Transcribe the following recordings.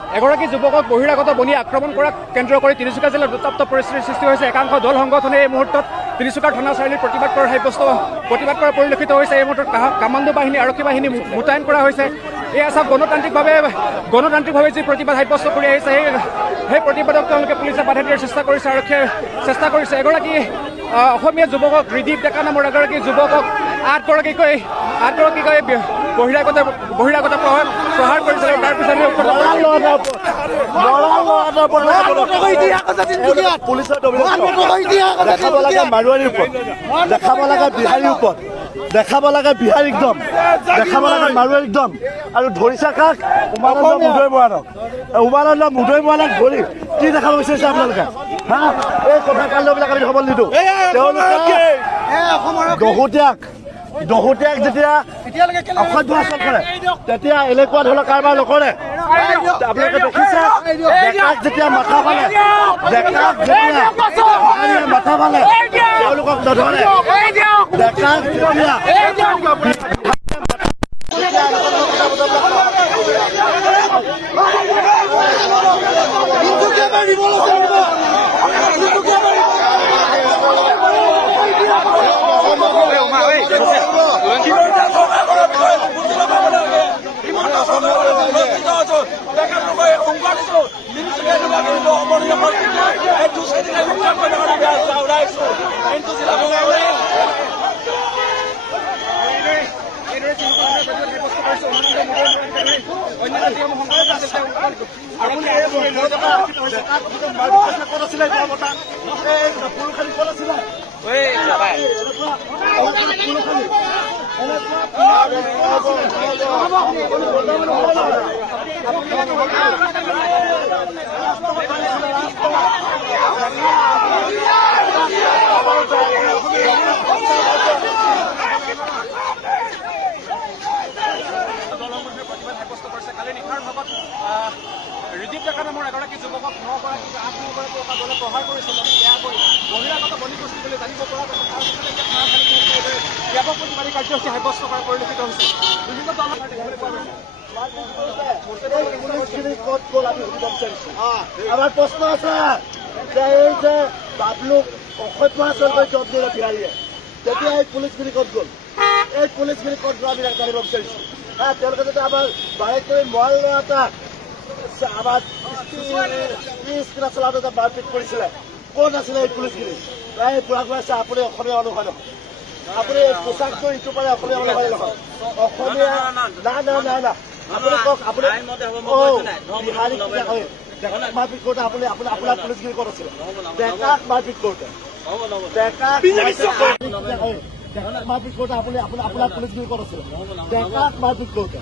এগৰাকী যুৱকক বহিৰাগত বনি আক্ৰমণ কৰা কেন্দ্ৰ কৰি তিনিচুকীয়া জিলাত উত্তপ্ত পৰিস্থিতিৰ সৃষ্টি হৈছে। একাংশ দল সংগঠনে এই মুহূৰ্তত তিনিচুকীয়া থানা চাৰিআলিত প্ৰতিবাদ কৰা পৰিলক্ষিত হৈছে। এই মুহূৰ্তত কামাণ্ডো বাহিনী আৰক্ষী বাহিনী মোতায়েন কৰা হৈছে। এয়া চাওক গণতান্ত্ৰিকভাৱে যি প্ৰতিবাদ সাব্যস্ত কৰি আহিছে সেই প্ৰতিবাদক তেওঁলোকে পুলিচে বাধা দিয়াৰ চেষ্টা কৰিছে, আৰক্ষীয়ে চেষ্টা কৰিছে। এগৰাকী অসমীয়া যুৱকক ৰিদীপ ডেকা নামৰ এগৰাকী যুৱকক আঠগৰাকীকৈ বহিৰাগতে প্ৰহাৰ কৰিছিল। তাৰপিছত মাৰোৱাৰীৰ ওপৰত দেখাব লাগে, বিহাৰীৰ ওপৰত দেখাব লাগে, বিহাৰ একদম দেখাব লাগে, মাৰোৱাৰী একদম। আৰু ধৰিছে কাক? উমানন্দ মুদৈ মৰাণক ধৰি কি দেখাব বিচাৰিছে আপোনালোকে? হা, এই কথা কাণ্ডবিলাক আমি খবৰ নিদিওঁ। তেওঁলোকে দহোটীয়াক যেতিয়া অসভ্য আচৰণ কৰে তেতিয়া এনেকুৱা ধৰণৰ কাৰবাৰ নকৰে। আপোনালোকে দেখিছে ডেকাক যেতিয়া মাথা ফালে, তেওঁলোকক নধৰে। ডেকাক ৰিদীপ ডেকা নামৰ এগৰাকী যুৱকক 9গৰাকী 8গৰাকী দলে প্ৰহাৰ কৰিছিল। বহিৰাগত বন্দীগোষ্ঠী বুলি জানিব পৰা ব্যাপক প্ৰতিবাদী কাৰ্যসূচী সাব্যস্ত কৰা পৰিলক্ষিত হৈছে। বিভিন্ন আমাৰ প্ৰশ্ন আছে যে এই যে বাবলুক অসভ্য আচৰণ কৰি জব দিলে বিহাৰীয়ে, তেতিয়া এই পুলিচখিনি ক'ত গ'ল? এই পুলিচখিনি ক'ত গ'ল আমি জানিব বিচাৰিছোঁ। হা, তেওঁলোকে যদি আমাৰ বাইক কৰি মৰাল এটাক আমাৰ স্ক্ৰীণ চলাওঁতে যে মাৰপিট কৰিছিলে, ক'ত আছিলে এই পুলিচখিনি? এই বুঢ়া কৈ আছে আপুনি অসমীয়া মানুহ হয় নহয়, আপুনি পোচাকটো ইটো পাৰে অসমীয়া মানুহ হয় নহয়, অসমীয়া না আপুনি কওক। আপুনি বিহাৰী ডেকাক মাৰপিট কৰোঁতে আপোনাৰ পুলিচখিনি ক'ত আছিলে? ডেকাক মাৰপিট কৰোঁতে মাৰপিট কৰোঁতে আপোনাৰ পুলিচখিনি ক'ত আছিলে? ডেকাক মাৰপিট কৰোঁতে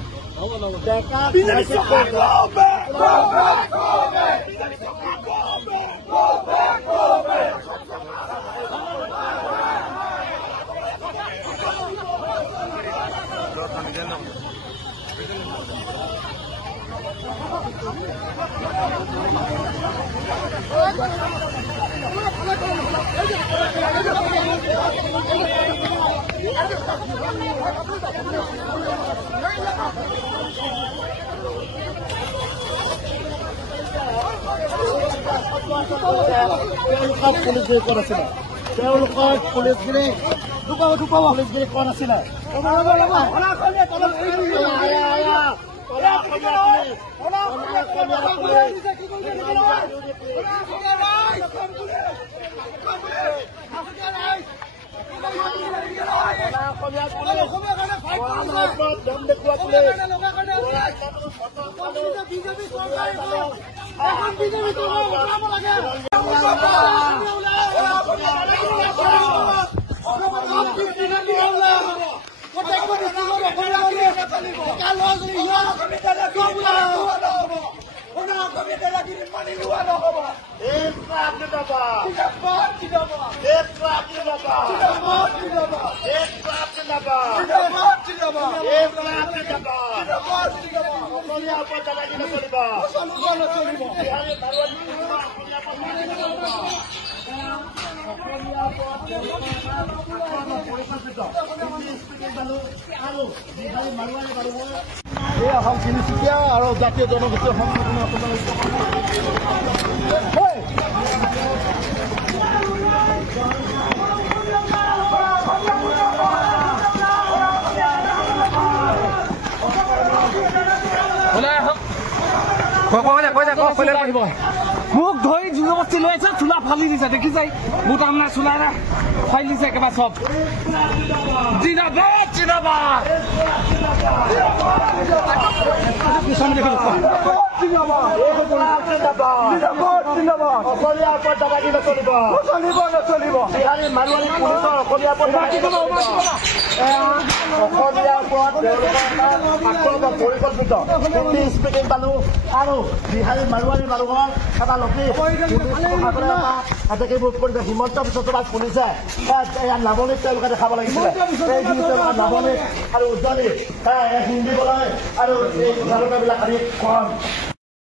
পুলিচখিনি ক'ত আছিলে? তেওঁলোকৰ পুলিচখিনি ক'ত আছিলে? Manual এয়া হ'ল তিনিচুকীয়া আৰু জাতীয় জনগোষ্ঠীয় সংগঠনৰ মোক ধৰি যুৱবস্তি লৈ আছে চোলা ফালি দিছে দেখি যায় মোৰ তাৰমানে চোলা ফালি দিছে একেবাৰে চব জিন্দাবাদ জিন্দাবাদ অসমীয়াৰ ওপৰত দাবাগি নচলিব নচলিব বিহাৰী মাৰোৱাৰী পুলিচৰ অসমীয়াৰ ওপৰত অসমীয়াৰ ওপৰত আক্ৰমণ পৰিকল্পিত হিন্দী স্পিকিং মানুহ আৰু বিহাৰী মাৰোৱাৰী মানুহৰ এটা লক্ষী পুলিচ বোধ কৰিছে হিমন্ত বিশ্ব শৰ্মাক পুলিচে ইয়াত নামনিত তেওঁলোকে দেখাব লাগিছিলে নামনিত আৰু উজনি হিন্দী বলয় আৰু এই কথাবিলাক আমি কম